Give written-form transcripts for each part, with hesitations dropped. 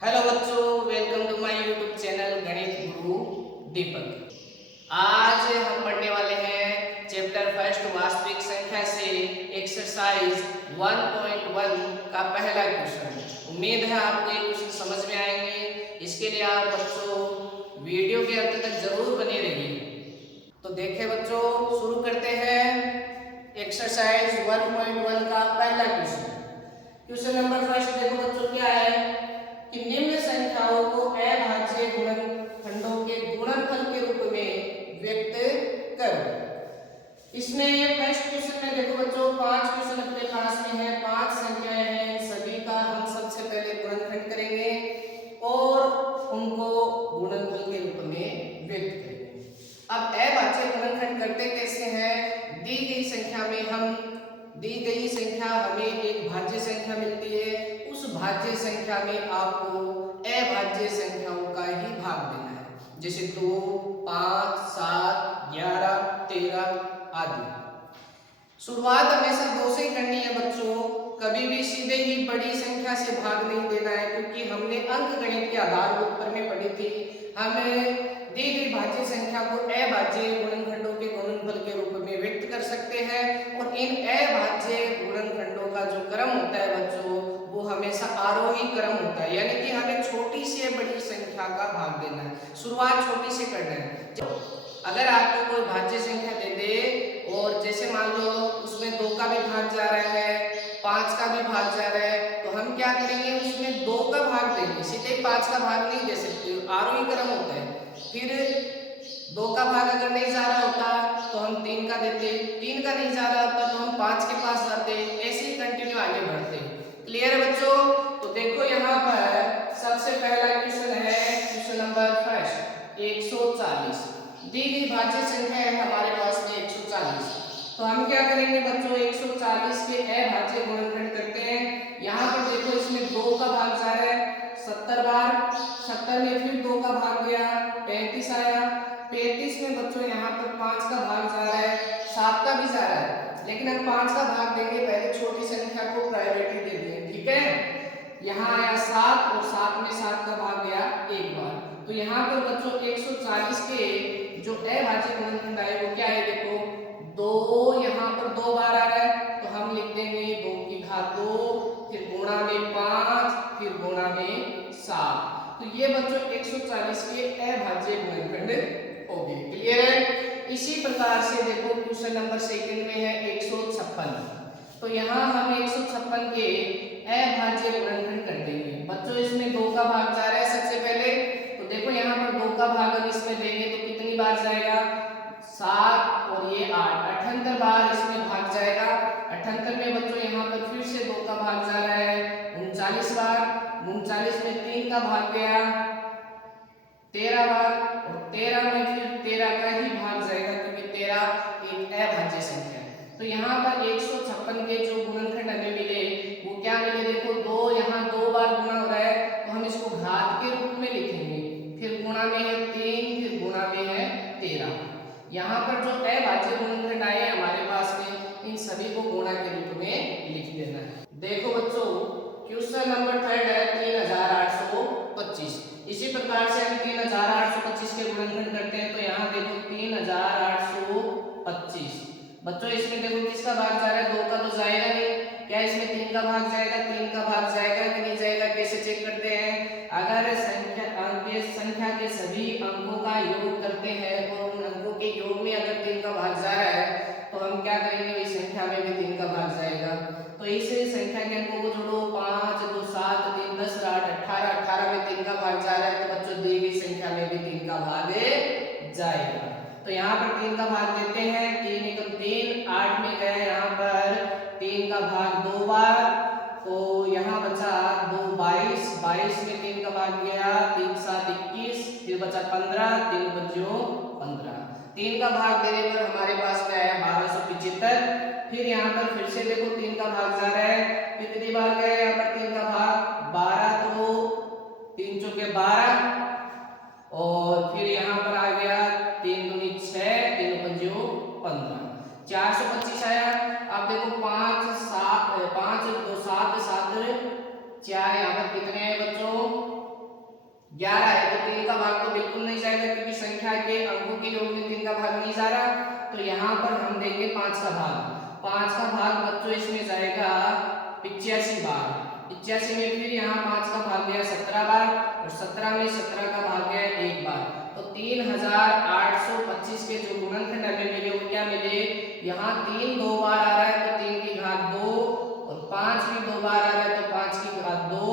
Hello बच्चों, welcome to my YouTube channel Ganit Guru दीपक। आज हम पढ़ने वाले हैं चैप्टर फर्स्ट वास्तविक संख्या से एक्सरसाइज 1.1 का पहला क्वेश्चन। उम्मीद है आपको ये क्वेश्चन समझ में आएंगे। इसके लिए आप बच्चों वीडियो के अंत तक जरूर बने रहिए। तो देखिए बच्चों, शुरू करते हैं एक्सरसाइज 1.1 का पहला क्वेश्चन। क्वेश्चन नंबर फर्स्ट देखो बच्चों, क्या है कि निम्न संख्याओं को अभाज्य गुणनखंडों के गुणनफल के रूप में व्यक्त करो। इसमें फर्स्ट क्वेश्चन में देखो बच्चों, 5 क्वेश्चन अपने पास में है, 5 संख्याएं हैं, सभी का हम सबसे पहले गुणनखंड करेंगे और उनको गुणनफल के रूप में व्यक्त करेंगे। अब अभाज्य गुणनखंड करते कैसे हैं? दी गई संख्या हमें एक भाज्य संख्या मिलती है, उस भाज्य संख्या में आपको अभाज्य संख्याओं का ही भाग देना है। जैसे 2, 5, 7, 11, 13 आदि। शुरुआत हमेशा 2 से करनी है बच्चों, कभी भी सीधे ही बड़ी संख्या से भाग नहीं देना है, क्योंकि हमने अंकगणित के आधारभूत पर में पढ़ी थी। हमें दी गई भाज्य संख्या को अभाज्य गुणनखंडों के गुणनफल के रूप में व्यक्त कर सकते हैं और इन अभाज्य गुणनखंडों का जो क्रम होता है बच्चों, वो हमेशा आरोही क्रम होता है, यानी कि हमें छोटी से बड़ी संख्या का भाग देना है। शुरुआत छोटी से करना है। अगर आपको कोई भाज्य संख्या दे दे और जैसे मान लो उसमें 2 का भी भाग जा रहा है, 5 का भी भाग जा रहा है, तो हम क्या करेंगे, उसमें 2 का भाग देंगे, सीधे 5 का भाग नहीं दे सकते, आरोही क्रम होता है। फिर 2 का भाग अगर नहीं जा रहा होता तो हम 3 का देते, 3 का नहीं जा रहा होता तो हम 5 के पास जाते, ऐसे ही कंटिन्यू आगे बढ़ते। क्लियर है बच्चों? तो देखो यहाँ पर सबसे पहला क्वेश्चन है, क्वेश्चन नंबर फर्स्ट 140। दी गई भाज्य संख्या है हमारे पास में 140। तो हम क्या करेंगे बच्चों, 140 के अभाज्य गुणनखंड करते हैं। यहाँ पर देखो इसमें 2 का भाग जा रहा है 70 बार, 70 में फिर 2 का भाग गया 35 आया, 35 में बच्चों यहाँ पर 5 का भाग जा रहा है, 7 का भी जा रहा है, लेकिन हम 5 का भाग देंगे, पहले छोटी संख्या को प्रायोरिटी दे देंगे। ठीक है, यहाँ आया 7 और 7 में 7 का भाग गया एक बार। तो यहाँ पर बच्चों 140 के जो अभाज्य गुणनखंड आए वो क्या है, देखो 2, यहाँ पर 2 बार आ रहा है तो हम लिख देंगे 2 की घात 2, फिर गुणा में 5, फिर गुणा में 7। तो ये बच्चों 140 के अभाज्य गुणनखंड हो गए। क्लियर है? इसी प्रकार से देखो क्वेश्चन नंबर सेकंड में है 156। तो यहाँ हम 156 के अभाज्य गुणनखंड कर देंगे। बच्चों इसमें 2 का भाग जा रहा है सबसे पहले, तो देखो यहाँ पर 2 का भाग हम इसमें देंगे तो कितनी बार जाएगा, 7 और ये 8, 78 बार इसमें भाग जाएगा। 78 में बच्चों यहाँ पर फिर से 2 का भाग जा रहा है 39 बार, 39 में 3 का भाग गया 13 बार, और 13 में फिर 13 का ही भाग जाएगा, क्योंकि 13 एक अभाज्य संख्या है। तो यहाँ पर 156 के जो गुणनखंड हमें मिले वो क्या मिले, देखो 2, यहाँ 2 बार गुणा हो रहा है तो हम इसको घात के रूप में लिखेंगे, फिर गुणा में है 3, फिर गुणा में है 13। यहाँ पर जो अभाज्य गुणनखंड आए हमारे पास में, इन सभी को गुणा के रूप में लिख देना है। देखो बच्चों क्वेश्चन नंबर थर्ड है 3825। इसी प्रकार से हम 3825 के गुणनखंड करते हैं। तो यहाँ देखो 3825 बच्चों, इसमें देखो किसका भाग जा रहा है, 2 का तो जाएगा नहीं, क्या इसमें 3 का भाग जाएगा, 3 का भाग जाएगा कि नहीं जाएगा, कैसे चेक करते हैं, अगर संख्या के सभी अंकों का योग करते हैं और उन अंकों के योग में अगर 3 का भाग जा रहा है तो हम क्या करेंगे, इस संख्या में भी 3 का भाग जाएगा। तो इस संख्या के अंकों को जोड़ो, 5, 2, 7, 3, 10, 8, 18, 18 में 3 का भाग जा रहा है, तो बच्चों दी गई संख्या में भी 3 का भाग जाएगा। तो यहाँ पर 3 का भाग देते हैं, 3 एकम 3, 8 में गए यहाँ पर 3 का भाग 2 बार, तो यहाँ बचा 2, 22, 22 में 3 का भाग गया 3, 7, 21, फिर बचा 15, 3 बच्चों 15। 3 का भाग देने पर हमारे पास में आया 1275। फिर यहाँ पर फिर से देखो 3 का भाग जा रहा है, कितनी बार गया यहाँ पर 3 का भाग, 12, तो 3 चौके 12, और फिर यहाँ पर आ गया 3 दूनी 6, 3 पंजो 15, 425 आया। अब देखो 5, 7, 5, 2, 7, 7, 4, यहाँ पर कितने हैं बच्चों, 11 है तो 3 का भाग तो बिल्कुल नहीं जाएगा क्योंकि संख्या के अंकों के योग में 3 का भाग नहीं जा रहा। तो यहाँ पर हम देंगे 5 का भाग। 5 का भाग बच्चों इसमें जाएगा 85 बार। 85 में फिर यहाँ 5 का भाग गया 17 बार और 17 में 17 का भाग गया 1 बार। तो 3825 के जो गुणनखंड हमें मिले वो क्या मिले, यहाँ 3 दो बार आ रहा है तो 3 की घात 2 और 5 भी 2 बार आ रहा है तो 5 की घात 2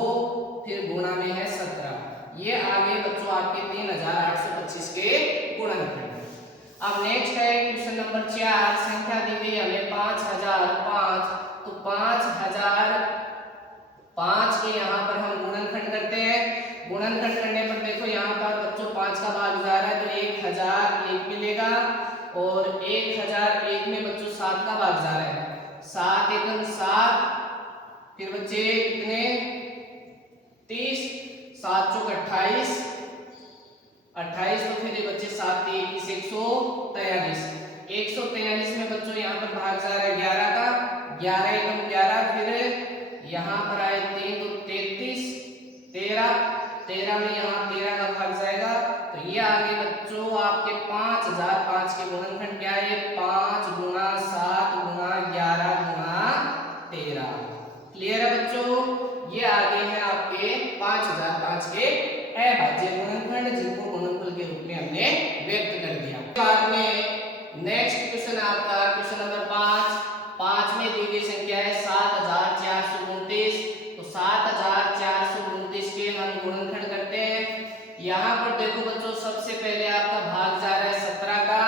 फिर गुणा में है 17। ये आगे बच्चों आपके 3825 के गुणनखंड। अब नेक्स्ट है क्वेश्चन नंबर 4। संख्या दी गई हमें 5005 तो 5005 के यहाँ पर हम गुणनखंड करते हैं। गुणनखंड करने पर देखो यहाँ पर बच्चों 5 का भाग जा रहा है तो 1001 मिलेगा और 1001 में बच्चों 7 का भाग जा रहा है 7 एकम 7 फिर बच्चे कितने 30 7 चौक 28 28 तो फिर ये बच्चे 7 21 143 में बच्चों यहाँ पर भाग जा रहा है 11 का 11 एकम 11 फिर यहाँ पर आए 3 तो 33 13 में यहाँ 13 का भाग जाएगा। तो ये आगे बच्चों आपके 5005 के गुणनखंड क्या है 5 गुणा 7 गुणा 11 गुणा 13। क्लियर है बच्चों, ये आगे है आपके 5005 के अभाज्य गुणनखंड जिनको गुणनफल के रूप में हमने व्यक्त कर दिया। बाद में नेक्स्ट क्वेश्चन आपका क्वेश्चन नंबर 5 में दी गई संख्या है 7429 तो 7429 के हम गुणनखंड करते हैं। यहाँ पर देखो बच्चों सबसे पहले आपका भाग जा रहा है 17 का,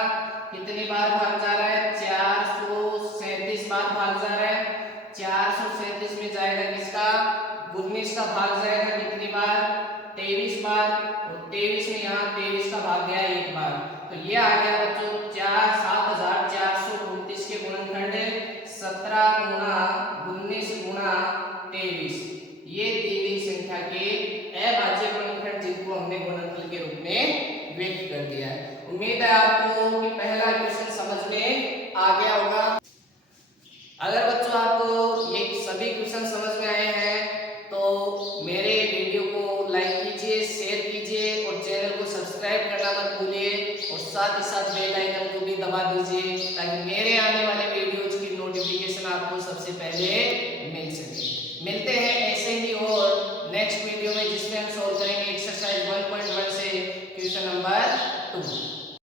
कितनी बार भाग जा रहा है 437 बार भाग जा रहा है। 437 में जाएगा किसका 19 का भाग जाएगा कितनी बार 23 बार और 23 में यहाँ 23 का भाग गया 1 बार। तो ये आ गया बच्चों 7429 के गुणनखंड 17 गुणा 19 गुणा 23। ये दी गई संख्या के अभाज्य गुणनखंड जिनको हमने गुणनफल के रूप में व्यक्त कर दिया है। उम्मीद है आपको कि पहला क्वेश्चन समझ में आ गया होगा। अगर बच्चों आपको ये सभी क्वेश्चन समझ में आए हैं तो मेरे वीडियो को लाइक कीजिए, शेयर कीजिए और चैनल को सब्सक्राइब करना मत भूलिए और साथ ही साथ बेल आइकन को भी दबा दीजिए ताकि मेरे आने वाले वीडियोज की नोटिफिकेशन आपको सबसे पहले मिल सके। मिलते हैं ऐसे ही और नेक्स्ट वीडियो में जिसमें हम सॉल्व करेंगे एक्सरसाइज 1.1 से क्वेश्चन नंबर 2।